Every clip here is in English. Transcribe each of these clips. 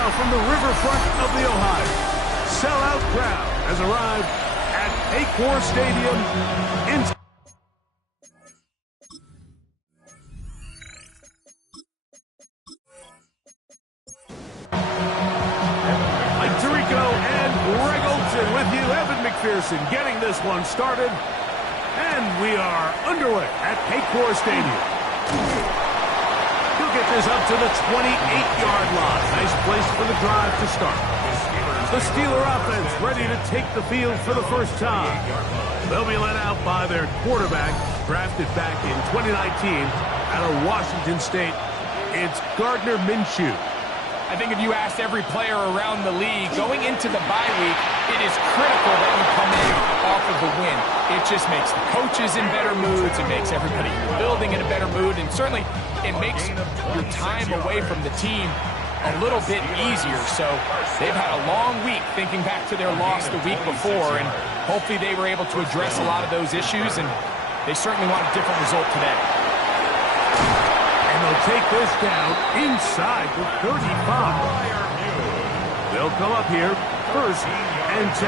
Now from the riverfront of the Ohio, sellout crowd has arrived at Paycor Stadium in Mike Tirico and Greg Olson with you. Evan McPherson getting this one started. And we are underway at Paycor Stadium. He'll get this up to the 28-yard line. Nice place for the drive to start. The Steeler offense ready to take the field for the first time. They'll be led out by their quarterback, drafted back in 2019 out of Washington State. It's Gardner Minshew. I think if you asked every player around the league, going into the bye week, it is critical that you come in off of the win. It just makes the coaches in better moods. It makes everybody in the building in a better mood. And certainly, it makes your time away from the team a little bit easier. So they've had a long week thinking back to their loss the week before. And hopefully they were able to address a lot of those issues. And they certainly want a different result today. They'll take this down inside the 35. They'll come up here, first and 10.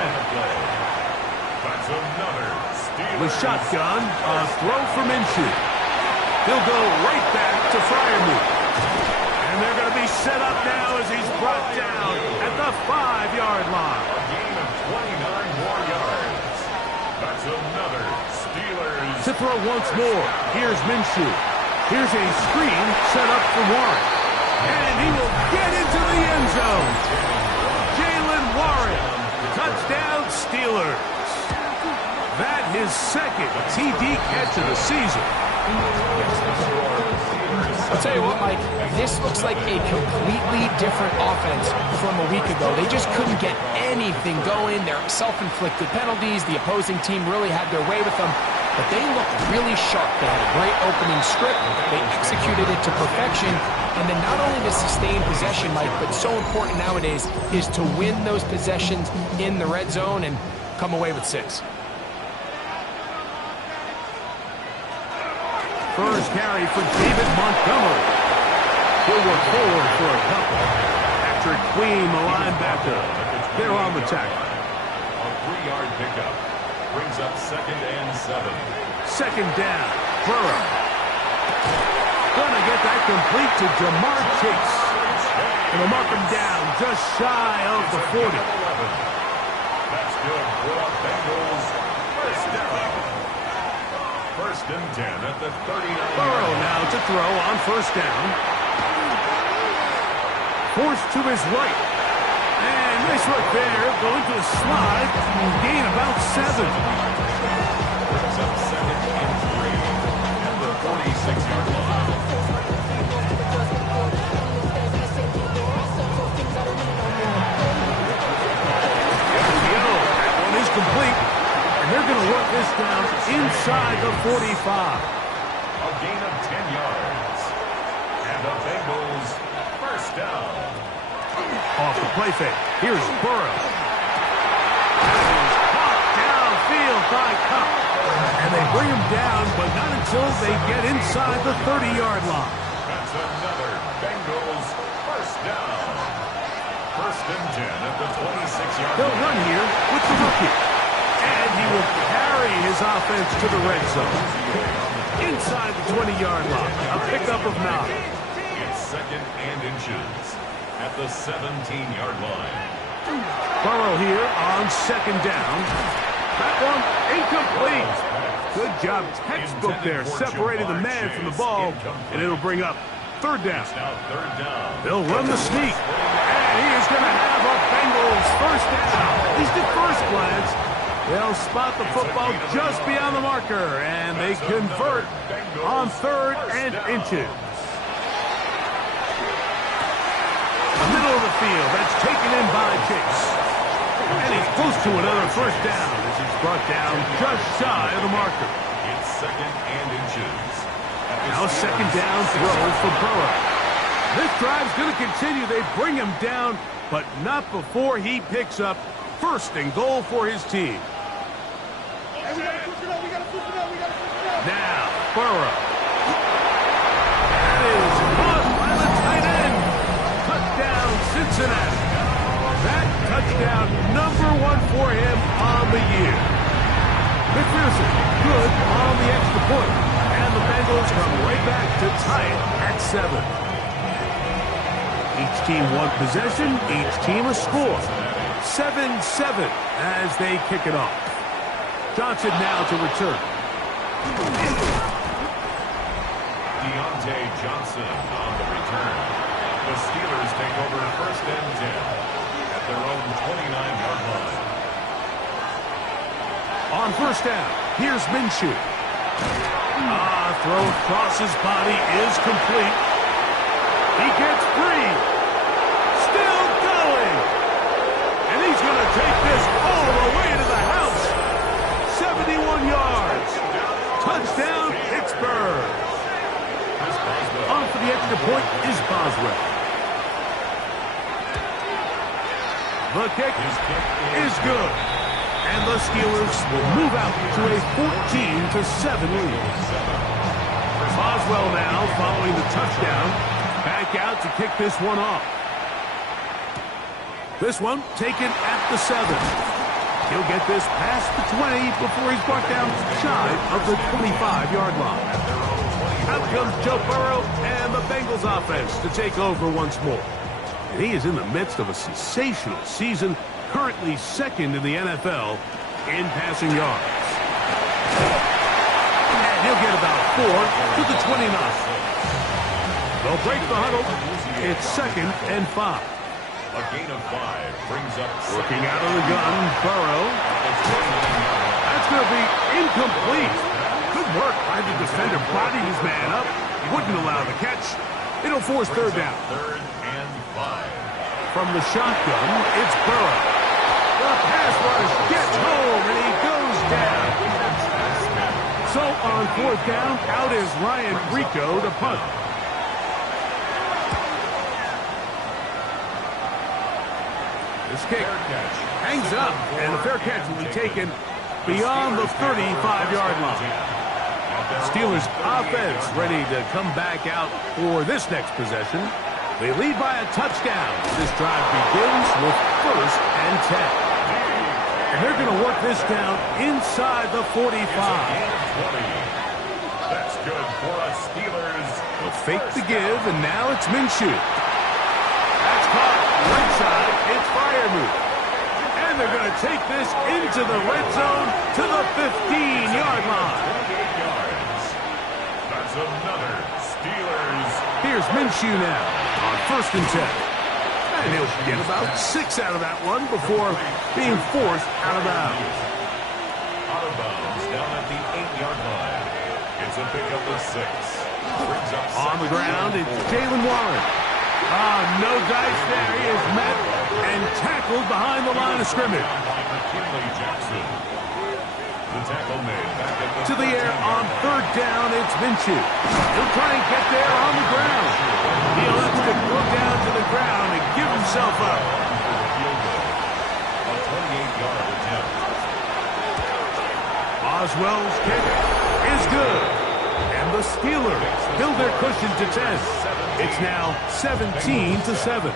The shotgun, a throw from Minshew. He'll go right back to Freiermuth. And they're going to be set up now as he's brought down at the 5-yard line. A gain of 29 more yards. That's another Steelers. To throw once more, here's Minshew. Here's a screen set up for Warren. And he will get into the end zone. Jalen Warren. Touchdown Steelers. That his second TD catch of the season. I'll tell you what, Mike, this looks like a completely different offense from a week ago. They just couldn't get anything going. Their self-inflicted penalties, the opposing team really had their way with them. But they looked really sharp. They had a great opening script. They executed it to perfection. And then not only to sustain possession, Mike, but so important nowadays is to win those possessions in the red zone and come away with 6. First carry for David Montgomery. He'll work forward for a couple. Patrick Queen, the linebacker. They're on the tackle. A 3-yard pickup. Brings up 2nd and 7. Second down, Burrow. Gonna get that complete to Jamar Chase. And they'll mark him down just shy of the 40. That's good for the Bengals. First down. 1st and 10 at the 39. Burrow now to throw on first down. Forced to his right. And nice work there, going to a slide, gain about 7. Brings up 2nd and 3 at the 46-yard line. That one is complete, and they're going to work this down inside the 45. A gain of 10 yards. And the Bengals first down. Off the play fake. Here's Burrow. That is caught downfield by Cup. And they bring him down, but not until they get inside the 30-yard line. That's another Bengals first down. 1st and 10 at the 26-yard line. He'll run here with the rookie. And he will carry his offense to the red zone. Inside the 20-yard line. A pickup of 9. It's 2nd and inches at the 17-yard line. Burrow here on second down. That one incomplete. Good job, textbook there, separating the man from the ball, and it'll bring up 3rd down. Now 3rd down. They'll run the sneak, and he is going to have a Bengals first down. At least at first glance, they'll spot the football just beyond the marker, and they convert on 3rd and inches. The middle of the field, that's taken in by Chase. And he's close to another first down as he's brought down just shy of the marker. It's 2nd and inches. Now 2nd down throw for Burrow. This drive's going to continue. They bring him down, but not before he picks up 1st and goal for his team. Now, Burrow. That is caught by the tight end. Touchdown, Cincinnati. touchdown, #1 for him on the year. McPherson, good on the extra point. And the Bengals come right back to tie it at 7. Each team one possession, each team a score. 7-7 as they kick it off. Johnson now to return. Deontay Johnson on the return. The Steelers take over 1st and 10 at their own 29-yard line. On 1st down, here's Minshew. Throw across his body is complete. He gets free. Still going. And he's going to take this all the way to the house. 71 yards. Touchdown, Pittsburgh. On for the extra point is Boswell. The kick is good. And the Steelers will move out to a 14-7 lead. Boswell now following the touchdown. Back out to kick this one off. This one taken at the 7. He'll get this past the 20 before he's brought down shy of the 25-yard line. Out comes Joe Burrow and the Bengals offense to take over once more. And he is in the midst of a sensational season, currently 2nd in the NFL in passing yards. And he'll get about 4 to the 29. They'll break the huddle. It's 2nd and 5. A gain of 5 brings up... Looking out of the gun, Burrow. That's going to be incomplete. Good work by the defender prodding his man up. Wouldn't allow the catch. It'll force 3rd down. 3rd and 5. From the shotgun, it's Burrow. The pass rush gets home, and he goes down. So on 4th down, out is Ryan Rico to punt. This kick hangs up, and the fair catch will be taken beyond the 35-yard line. Steelers offense ready to come back out for this next possession. They lead by a touchdown. This drive begins with 1st and 10. And they're going to work this down inside the 45. That's good for us Steelers. They'll fake the give, and now it's Minshew. That's caught right side. It's Freiermuth. And they're going to take this into the red zone to the 15-yard line. That's another Steelers. Here's Minshew now on 1st and 10. And he'll get about 6 out of that one before being forced out of bounds. Out of bounds down at the 8-yard line. It's a pickup of 6. On the ground, it's Jalen Warren. No dice there. He is met and tackled behind the line of scrimmage. To the air on 3rd down, it's Minshew. He'll try and get there on the ground. He elects to go down to the ground and give himself up. A 28-yard attempt. Boswell's kick is good. And the Steelers build their cushion to 10. It's now 17-7.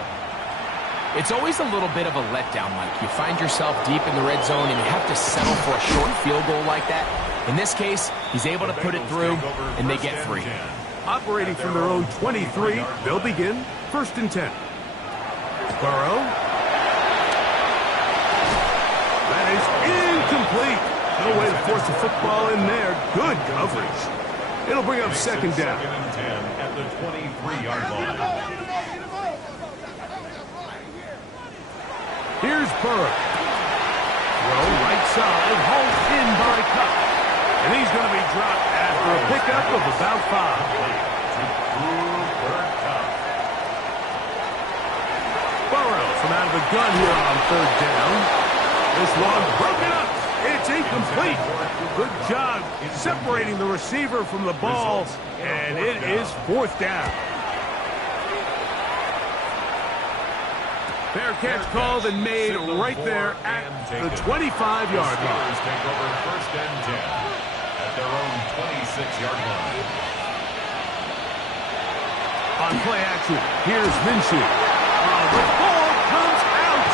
It's always a little bit of a letdown, Mike. You find yourself deep in the red zone and you have to settle for a short field goal like that. In this case, he's able to put it through, and they get free. Operating from their own 23, they'll begin 1st and 10. Burrow. That is incomplete. No way to force the football in there. Good coverage. It'll bring up 2nd down. 2nd and 10 at the 23-yard line. Here's Burrow. Throw right side, hauled in by Cup. And he's going to be dropped after a pickup of about 5. Burrow from out of the gun here on 3rd down. This one broken up. It's incomplete. Good job separating the receiver from the ball. And it is 4th down. Fair catch called and made right there at the 25-yard line. Take over 1st and 10 at their own 26-yard line. On play action, here's Minshew. The ball comes out.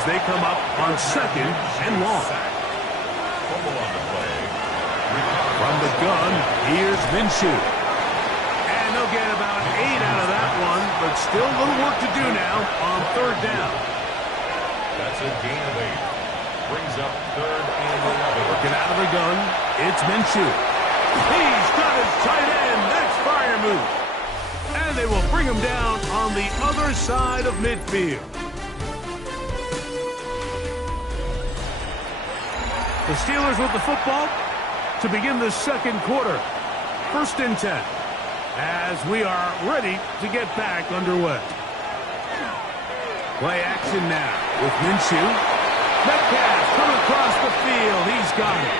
as they come up on 2nd and long. Fumble on the play. From the gun, here's Minshew. And they'll get about 8 out of that one, but still a little work to do now on 3rd down. That's a gain of 8. Brings up 3rd and 11. Working out of the gun, it's Minshew. He's got his tight end. That's fire move. And they will bring him down on the other side of midfield. The Steelers with the football to begin the 2nd quarter. 1st and 10. As we are ready to get back underway. Play action now with Minshew. Metcalf coming across the field. He's got it.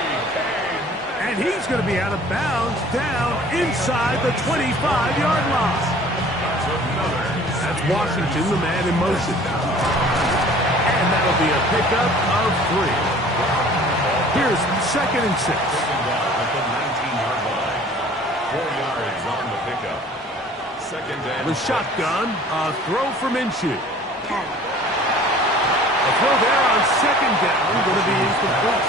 And he's going to be out of bounds down inside the 25-yard line. That's Washington, the man in motion. And that'll be a pickup of 3. Here's 2nd and 6. At the 19-yard line. 4 yards on the pickup. 2nd and The shotgun, a throw for Minshew. A throw there on 2nd down, going to be incomplete.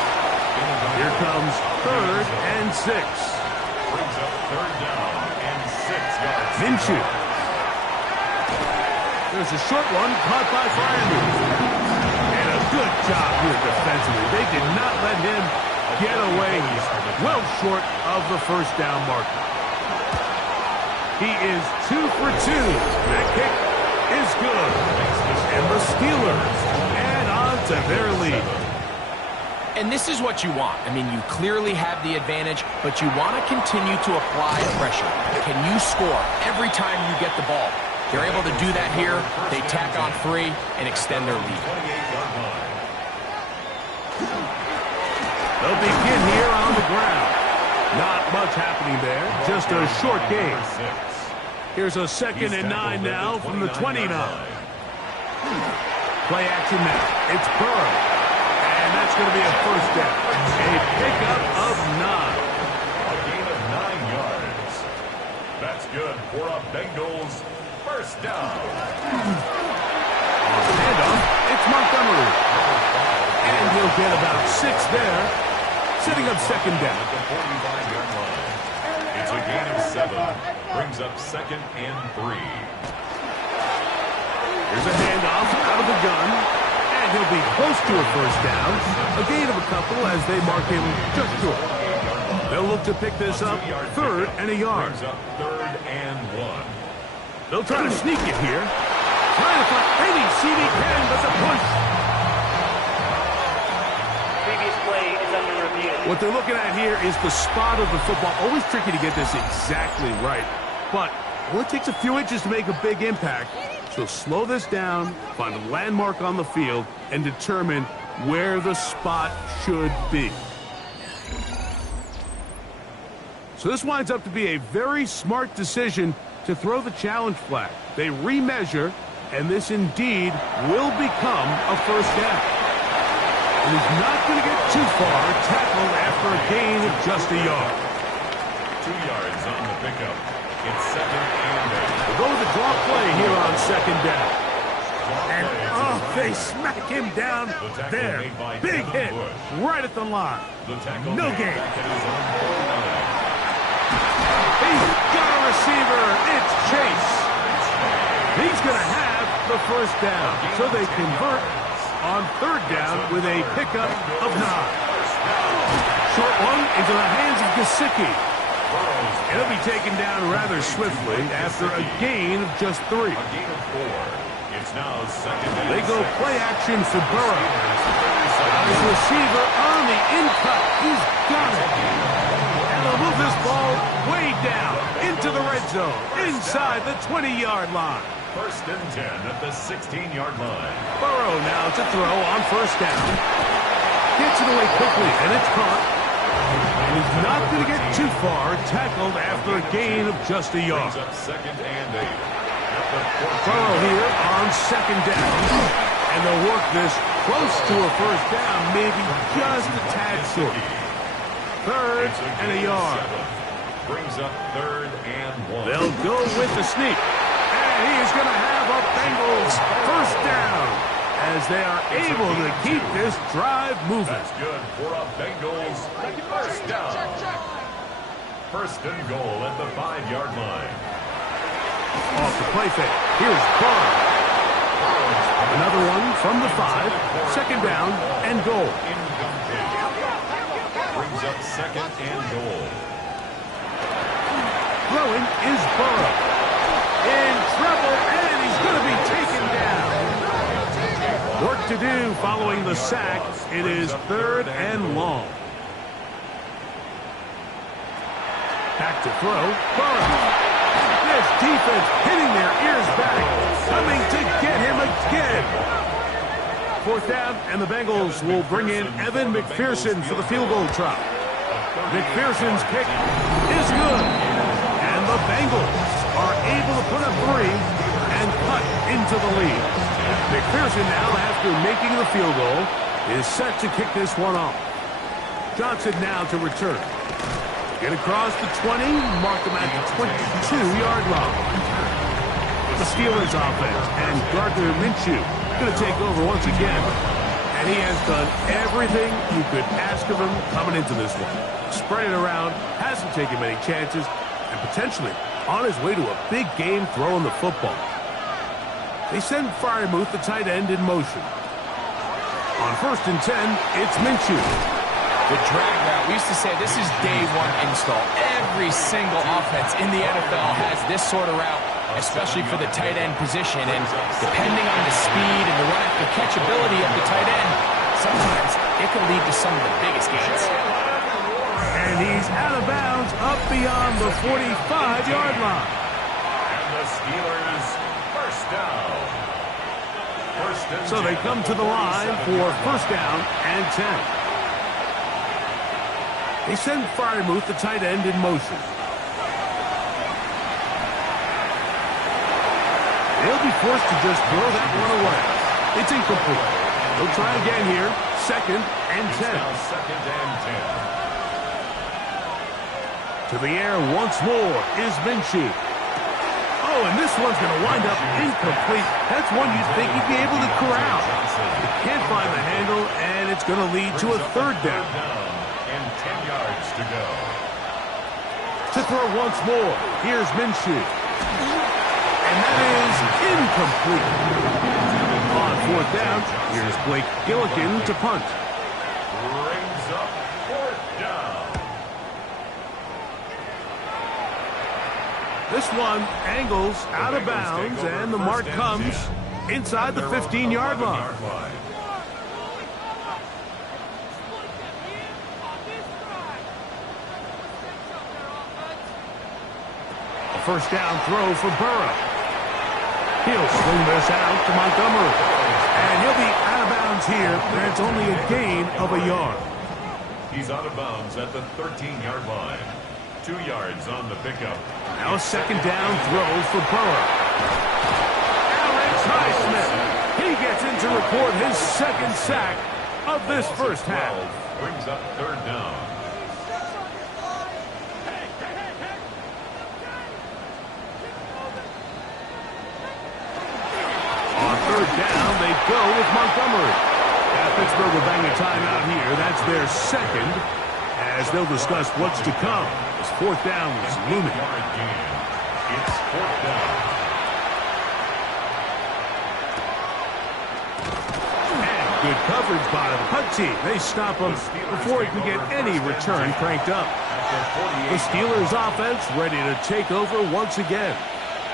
Here comes 3rd and 6. Brings up 3rd down and 6 yards. Minshew. There's a short one caught by Freiermuth. And a good job here defensively. They did not let him get away. He's well short of the 1st down marker. He is 2 for 2. That kick is good. And the Steelers add on to their lead. And this is what you want. I mean, you clearly have the advantage, but you want to continue to apply pressure. Can you score every time you get the ball? They're able to do that here. They tack on 3 and extend their lead. They'll begin here on the ground. Not much happening there. Just a short game. Here's a 2nd and 9 now from the 29. Play action now. It's Burrow. And that's going to be a 1st down. A pickup of 9. A gain of 9 yards. That's good for a Bengals 1st down. On the handoff, it's Montgomery. And he'll get about 6 there. Setting up 2nd down. At the 45-yard line. It's a gain of 7. Brings up 2nd and 3. Here's a handoff out of the gun. And he'll be close to a 1st down. A gain of a couple as they mark him just short. They'll look to pick this up 3rd and a yard. Brings up 3rd and 1. They'll try to sneak it here. Trying to find any CD can, but the push. Previous play is under review. What they're looking at here is the spot of the football. Always tricky to get this exactly right. But it only takes a few inches to make a big impact. So slow this down, find a landmark on the field, and determine where the spot should be. So this winds up to be a very smart decision to throw the challenge flag. They remeasure, and this indeed will become a 1st down. And he's not going to get too far, tackled after a gain of just a yard. 2 yards on the pickup. It's 2nd and 8. We'll go with the draw play here on 2nd down. And, they smack him down there. Big hit right at the line. No gain. He's got a receiver. It's Chase. He's going to have the 1st down. So they convert on 3rd down with a pickup of 9. Short one into the hands of Gesicki. It'll be taken down rather swiftly after a gain of just 3. A gain of 4. It's now 2nd and They go play action for Burrow. His receiver on the in-cut. He's got it. And they'll move this ball way down into the red zone, inside the 20-yard line. 1st and 10 at the 16-yard line. Burrow now to throw on 1st down. Gets it away quickly, and it's caught. And he's not going to get too far, tackled after a gain of just a yard. Brings up 2nd and 8. Burrow here on 2nd down. And they'll work this close to a 1st down, maybe just a tad short. 3rd and a yard. Brings up 3rd and 1. They'll go with the sneak. And he is going to have a Bengals 1st down as they are able to keep this drive moving. That's good for a Bengals first down. First and goal at the 5-yard line. Off the play fake. Here's Burrow. Another one from the 5. Second down and goal. Brings up second and goal. Throwing is Burrow. In trouble, and he's going to be taken down. Work to do following the sack. It is third and long. Back to throw. Burrow. This defense hitting their ears back. Coming to get him again. Fourth down, and the Bengals will bring in Evan McPherson for the field goal try. McPherson's kick is good. And the Bengals are able to put up 3 and cut into the lead. McPherson now, after making the field goal, is set to kick this one off. Johnson now to return. Get across the 20, mark him at the 22-yard line. The Steelers offense, and Gardner Minshew going to take over once again. And he has done everything you could ask of him coming into this one. Spread it around, hasn't taken many chances, and potentially on his way to a big game throwing the football. They send Freiermuth, the tight end, in motion. On first and 10, it's Minshew. The drag route, we used to say this is day one install. Every single offense in the NFL has this sort of route, especially for the tight end position. And depending on the speed and the run after catch ability of the tight end, sometimes it can lead to some of the biggest gains. And he's out of bounds up beyond the 45-yard line. And the Steelers first down. So they come to the line for first down and 10. They send Freiermuth, the tight end, in motion. They'll be forced to just throw that one away. It's incomplete. They'll try again here. Second and 10. Second and 10. To the air once more is Minshew. Oh, and this one's going to wind up incomplete. That's one you'd think he'd be able to corral. He can't find the handle, and it's going to lead to a third down. And 10 yards to go. To throw once more, here's Minshew. And that is incomplete. On fourth down, here's Blake Gillikin to punt. Brings up fourth down. This one angles out of bounds, and the mark comes inside the 15-yard line. First down throw for Burrow. He'll swing this out to Montgomery. And he'll be out of bounds here. That's only a gain of a yard. He's out of bounds at the 13-yard line. 2 yards on the pickup. Now a second down throw for Burrow. Alex Highsmith. He gets in to record his second sack of this first half. Brings up third down. Third down, they go with Montgomery. Pittsburgh will bang a timeout here. That's their second, as they'll discuss what's to come. As fourth down is looming. It's fourth down. And good coverage by the punt team. They stop him before he can get any return cranked up. The Steelers offense ready to take over once again.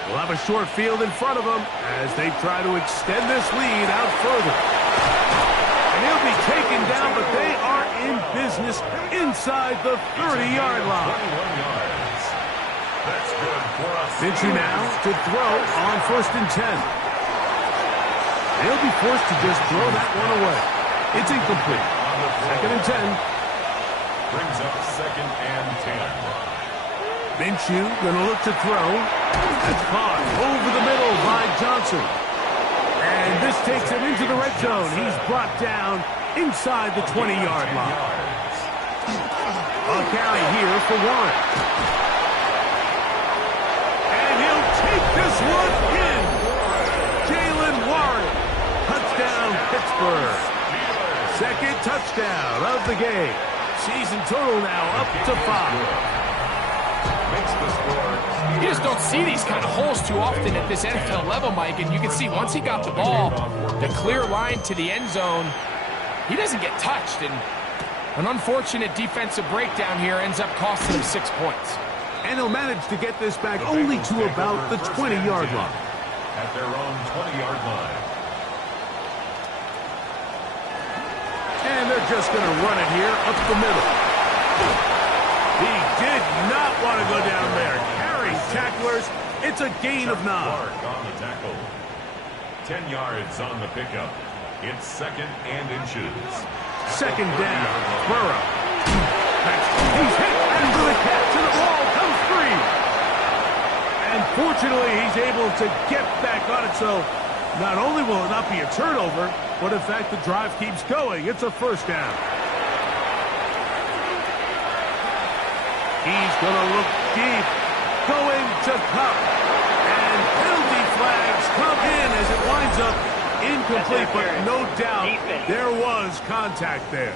We'll have a short field in front of them as they try to extend this lead out further. And he'll be taken down, but they are in business inside the 30-yard line. 21 yards. That's good for us. Minshew now to throw on first and 10. They'll be forced to just throw that one away. It's incomplete. Second and 10. Brings up second and 10. Minshew going to look to throw. That's caught over the middle by Johnson. And this takes him into the red zone. He's brought down inside the 20-yard line. A carry here for Warren. And he'll take this one in. Jalen Warren. Touchdown Pittsburgh. Second touchdown of the game. Season total now up to 5. Makes the score. You just don't see these kind of holes too often at this NFL level, Mike, and you can see once he got the ball, the clear line to the end zone, he doesn't get touched, and an unfortunate defensive breakdown here ends up costing him 6 points. And he'll manage to get this back only to about the 20-yard line. At their own 20-yard line. And they're just going to run it here up the middle. He did not want to go down there. Carrying tacklers. It's a gain of 9. On the tackle. 10 yards on the pickup. It's second and inches. Second down. Burrow. He's hit after the catch, and the ball comes free. And fortunately, he's able to get back on it, so not only will it not be a turnover, but in fact, the drive keeps going. It's a first down. He's going to look deep, going to Cup. And penalty flags come in as it winds up incomplete, but no doubt there was contact there.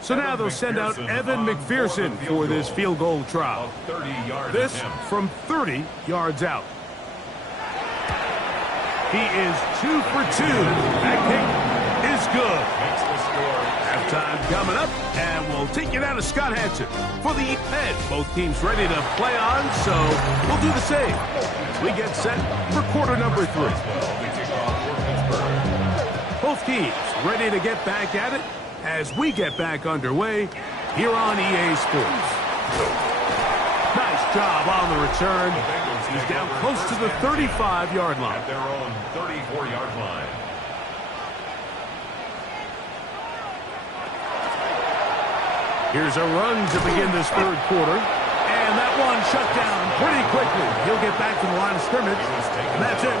So now they'll send out Evan McPherson for this field goal trial. This from 30 yards out. He is 2 for 2. That kick is good. Halftime coming up, and we'll take you down to Scott Hansen for the Ed. Both teams ready to play on, so we'll do the same. We get set for quarter number 3. Both teams ready to get back at it as we get back underway here on EA Sports. Nice job on the return. He's down close to the 35-yard line. At their own 34-yard line. Here's a run to begin this third quarter. And that one shut down pretty quickly. He'll get back to the line of scrimmage. And that's it.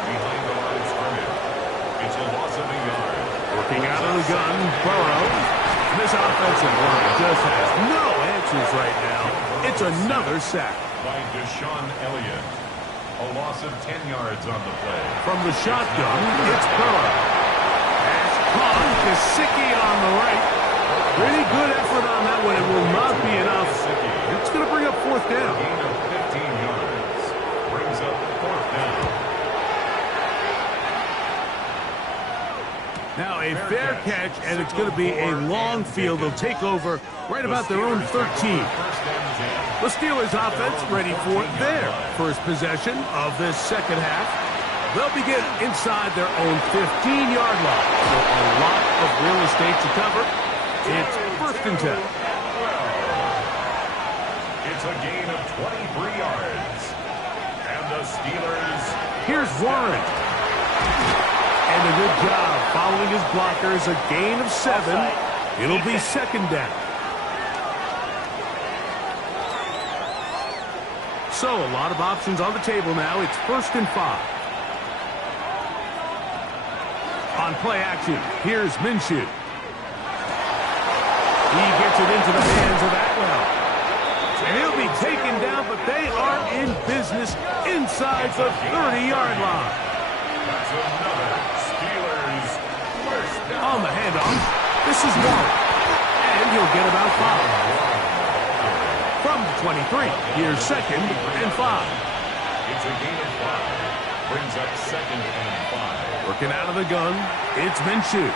It's a loss of a yard. Working out of the gun, Burrow. This offensive line just has no answers right now. It's another sack. By Deshaun Elliott. A loss of 10 yards on the play. From the shotgun, it's Burrow. Pass caught. Gesicki on the right. Pretty good effort on that one. It will not be enough. It's going to bring up fourth down. Gain of 15 yards. Brings up fourth down. Now a fair catch, and it's going to be a long field. They'll take over right about their own 13. The Steelers offense ready for their first possession of this second half. They'll begin inside their own 15-yard line. So a lot of real estate to cover. It's first and 10. It's a gain of 23 yards. And the Steelers... Here's Warren. And a good job following his blockers. A gain of 7. It'll be second down. So a lot of options on the table now. It's first and 5. On play action, here's Minshew. He gets it into the hands of Atwell. And he'll be taken down, but they are in business inside the 30-yard line. That's another Steelers first down. On the handoff, this is Warren. And he'll get about 5. From the 23, here's second and 5. It's a gain of 5. Brings up second and 5. Working out of the gun, it's Minshew.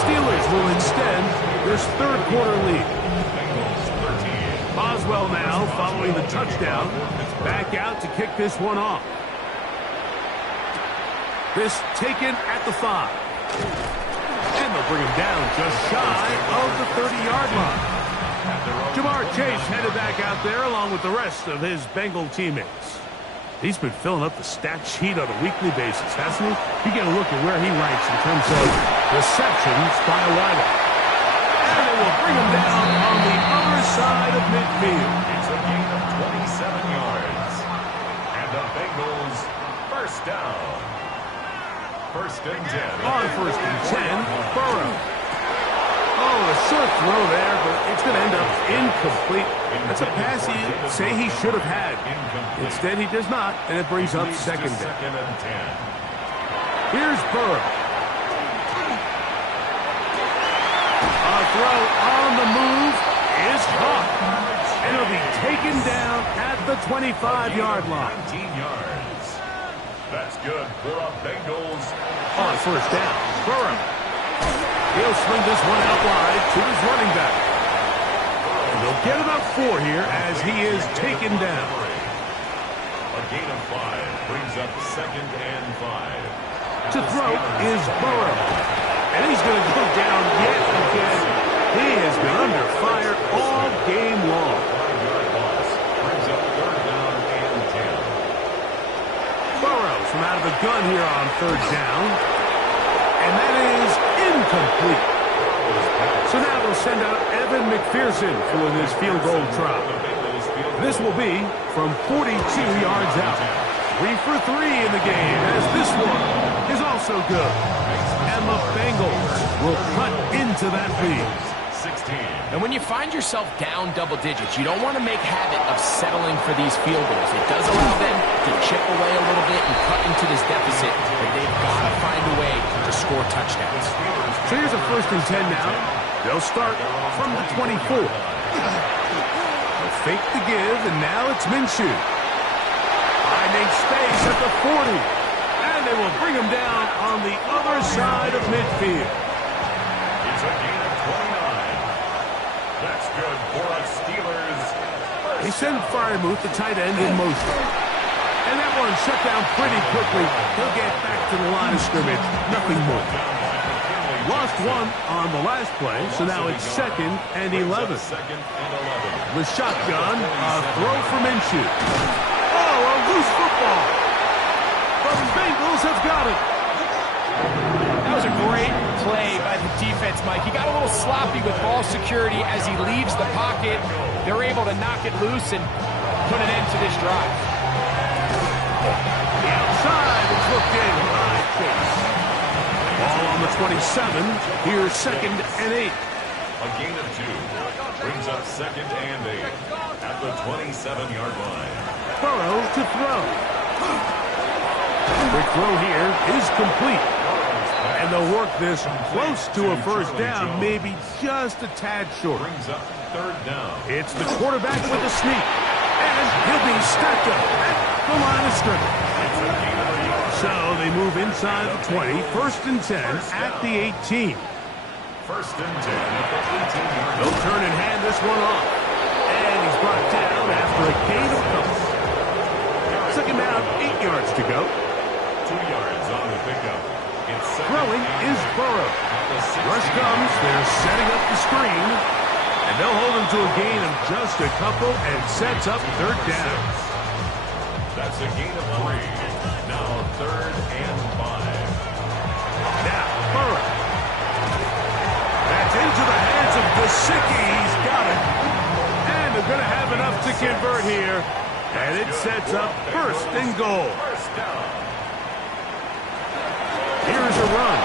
Steelers will extend this third quarter lead. Boswell now following the touchdown. Back out to kick this one off. This taken at the 5. And they'll bring him down just shy of the 30-yard line. Jamar Chase headed back out there along with the rest of his Bengal teammates. He's been filling up the stat sheet on a weekly basis, hasn't he? You get a look at where he ranks in terms of receptions by a wideout. And they will bring him down on the other side of midfield. It's a gain of 27 yards. And the Bengals first down. incomplete. That's a pass you say he should have had. Instead, he does not, and it brings up second down. Here's Burrow. A throw on the move is caught. And it'll be taken down at the 25-yard line. 19 yards. That's good for a Bengals. On first down, Burrow. He'll swing this one out wide to his running back. And they'll get about 4 here as he is taken down. A gain of 5 brings up second and 5. To throw is Burrow. And he's going to go down yet again. He has been under fire all game long. 5-yard loss brings up third down and 10. Burrow from out of the gun here on third down. And that is incomplete. So now they'll send out Evan McPherson for this field goal try. This will be from 42 yards out. 3 for 3 in the game as this one is also good. And the Bengals will cut into that lead. 16. And when you find yourself down double digits, you don't want to make habit of settling for these field goals. It does allow them to chip away a little bit and cut into this deficit, but they've got to find a way to score touchdowns. So here's a 1st and 10 now. They'll start from the 24. They'll fake the give, and now it's Minshew. Finding space at the 40. And they will bring him down on the other side of midfield. It's a gain of 29. That's good for us Steelers. They send Freiermuth, the tight end, in motion. And that one shut down pretty quickly. He'll get back to the line of scrimmage. Nothing more. Lost one on the last play, so now it's 2nd and 11. The shotgun, a throw from Minshew. Oh, a loose football. The Bengals have got it. That was a great play by the defense, Mike. He got a little sloppy with ball security as he leaves the pocket. They're able to knock it loose and put an end to this drive. The outside is looked in by Chase. Ball on the 27. Here's 2nd and 8. A gain of 2 brings up 2nd and 8 at the 27-yard line. Burrow to throw. Quick throw here is complete. And they'll work this close to a first down, maybe just a tad short. Brings up third down. It's the quarterback with a sneak. And he'll be stacked up at the line of scrimmage. So they move inside the 20, 1st and 10 at the 18. 1st and 10 at the 18-yard line. They'll turn and hand this one off. And he's brought down after a gain of a couple. 2nd down, 8 yards to go. 2 yards on the pickup. Throwing is Burrow. Rush comes, they're setting up the screen. And they'll hold him to a gain of just a couple and sets up third down. That's a gain of 3. Now 3rd and 5. Now, Burrow. That's into the hands of Gesicki. He's got it. And they're going to have enough to convert here. And it sets up 1st and goal. First down. Here's a run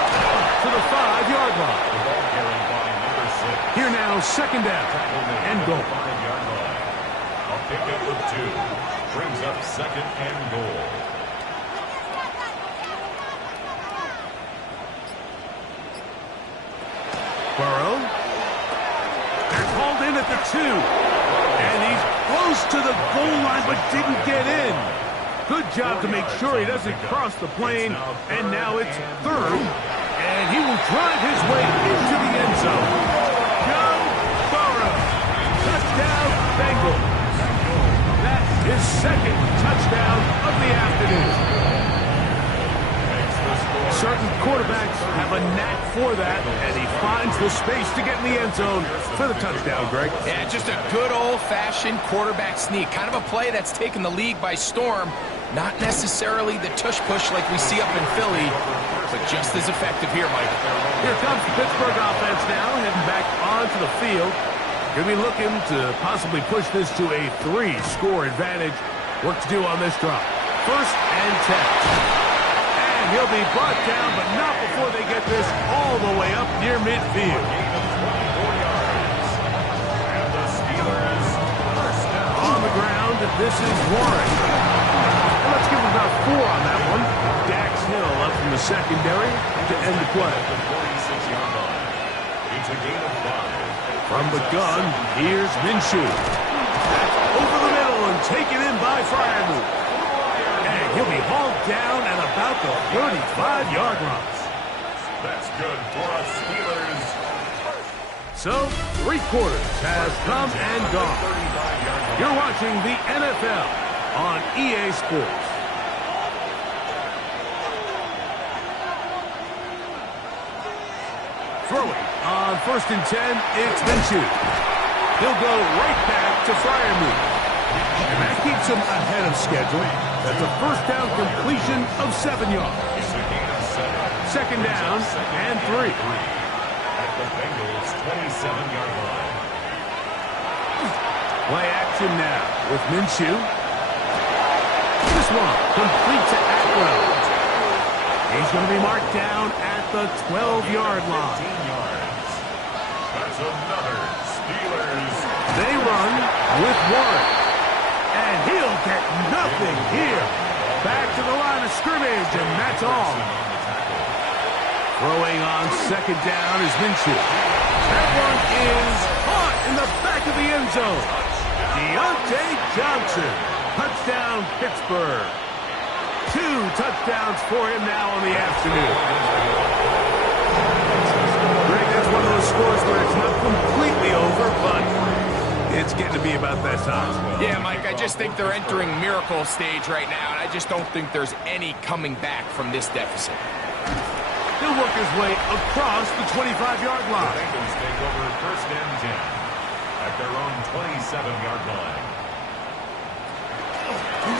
to the 5-yard line. The ball carried by number 6. Here now, 2nd down and goal. 5-yard line. A pickup of 2 brings up 2nd and goal. Burrow. They're called in at the 2. And he's close to the goal line but didn't get in. Good job to make sure he doesn't cross the plane. And now it's 3rd. And he will drive his way into the end zone. Joe Burrow. Touchdown, Bengals. That's his 2nd touchdown of the afternoon. Certain quarterbacks have a knack for that, and he finds the space to get in the end zone for the touchdown, Greg. Yeah, just a good old-fashioned quarterback sneak. Kind of a play that's taken the league by storm. Not necessarily the tush-push like we see up in Philly, but just as effective here, Mike. Here comes the Pittsburgh offense now, heading back onto the field. Going to be looking to possibly push this to a 3-score advantage. Work to do on this drive. 1st and 10. He'll be brought down, but not before they get this all the way up near midfield. And the Steelers This is Warren. And let's give him about 4 on that one. Dax Hill up from the secondary to end the play. It's a gain of 5. From the gun, here's Minshew. That's over the middle and taken in by Fryermuth. And he'll be hauled down at about the 35-yard line. That's good for us Steelers. So, 3 quarters have come and gone. You're watching the NFL on EA Sports. Throwing on 1st and 10, it's Minshew. He'll go right back to Fryermuth. And that keeps him ahead of schedule. That's a first down completion of 7 yards. It's a gain of 7. 2nd down and 3. At the Bengals' 27-yard line. Play action now with Minshew. This one complete to Atwell. He's going to be marked down at the 12-yard line. 15 yards. That's another Steelers. They run with Warren. And he'll get nothing here. Back to the line of scrimmage, and that's all. Throwing on 2nd down is Minshew. That one is caught in the back of the end zone. Deontay Johnson. Touchdown, Pittsburgh. 2 touchdowns for him now on the afternoon. Greg, that's one of those scores where it's not completely over, but it's getting to be about that time. Yeah, Mike, I just think they're entering miracle stage right now, and I just don't think there's any coming back from this deficit. He'll work his way across the 25-yard line. Bengals take over 1st and 10 at their own 27-yard line.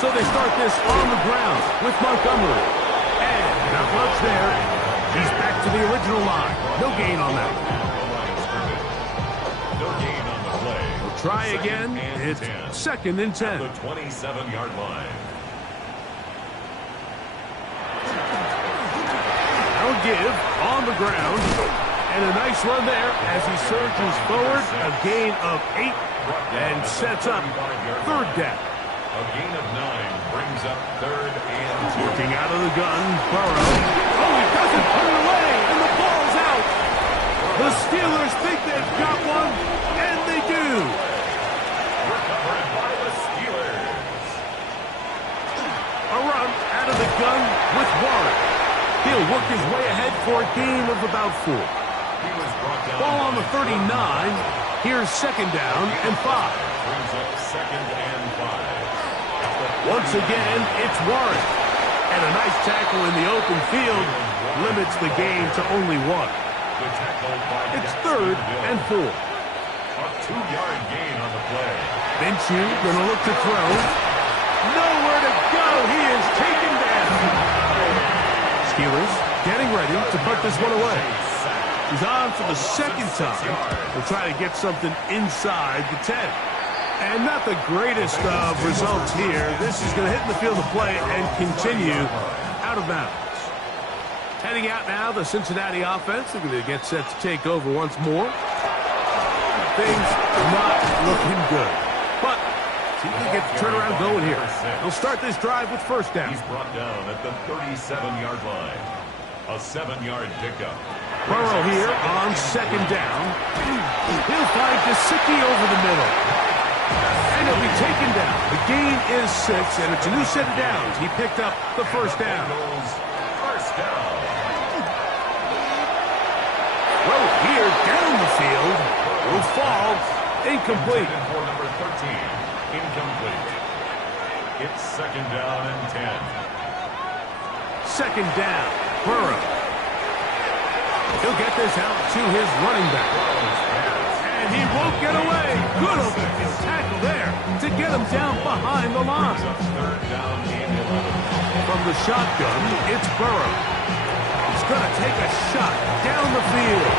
So they start this on the ground with Montgomery. And not much there. He's back to the original line. No gain on that. No gain on the play. We'll try again. It's 2nd and 10. The 27-yard line. Now give on the ground. And a nice run there as he surges forward. A gain of 8 and sets up 3rd down. A gain of 9 brings up 3rd and 2. Working out of the gun, Burrow. Oh, he doesn't put it away, and the ball's out. The Steelers think they've got one, and they do. Recovered by the Steelers. A run out of the gun with Warren. He'll work his way ahead for a gain of about 4. He was brought down. Ball on the 39. Here's 2nd down and 5. Brings up 2nd and 5. Once again, it's Warren. And a nice tackle in the open field limits the game to only 1. The tackle by It's 3rd and 4. A 2-yard gain on the play. Minshew going to look to throw. Nowhere to go. He is taken down. Steelers getting ready to put this one away. He's on for the 2nd time. They'll try to get something inside the 10. And not the greatest of results here. This is going to hit in the field of play and continue out of bounds. Heading out now, the Cincinnati offense. They're going to get set to take over once more. Things not looking good. But see if they get the turnaround going here. They'll start this drive with 1st down. He's brought down at the 37-yard line. A 7-yard pickup. Burrow here on 2nd down. He'll find Gesicki over the middle. And he'll be taken down. The gain is 6, and it's a new set of downs. He picked up the 1st down. First down. Well, here down the field will fall incomplete. For number 13, incomplete. It's 2nd down and 10. 2nd down, Burrow. He'll get this out to his running back. And he won't get away. Good open tackle there to get him down behind the line. 3rd down and 11. From the shotgun, it's Burrow. He's going to take a shot down the field.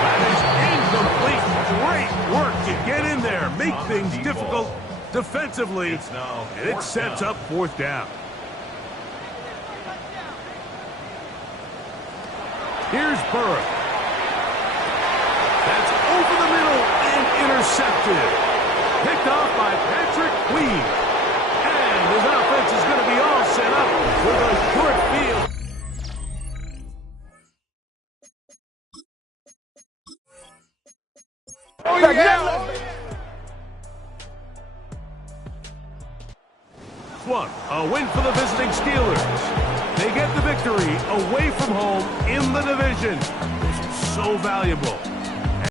That is incomplete. Great work to get in there, make things difficult defensively, and it sets up 4th down. Here's Burrow. That's over the middle and intercepted. Picked off by Patrick Queen. one, a win for the visiting Steelers. They get the victory away from home in the division. This is so valuable.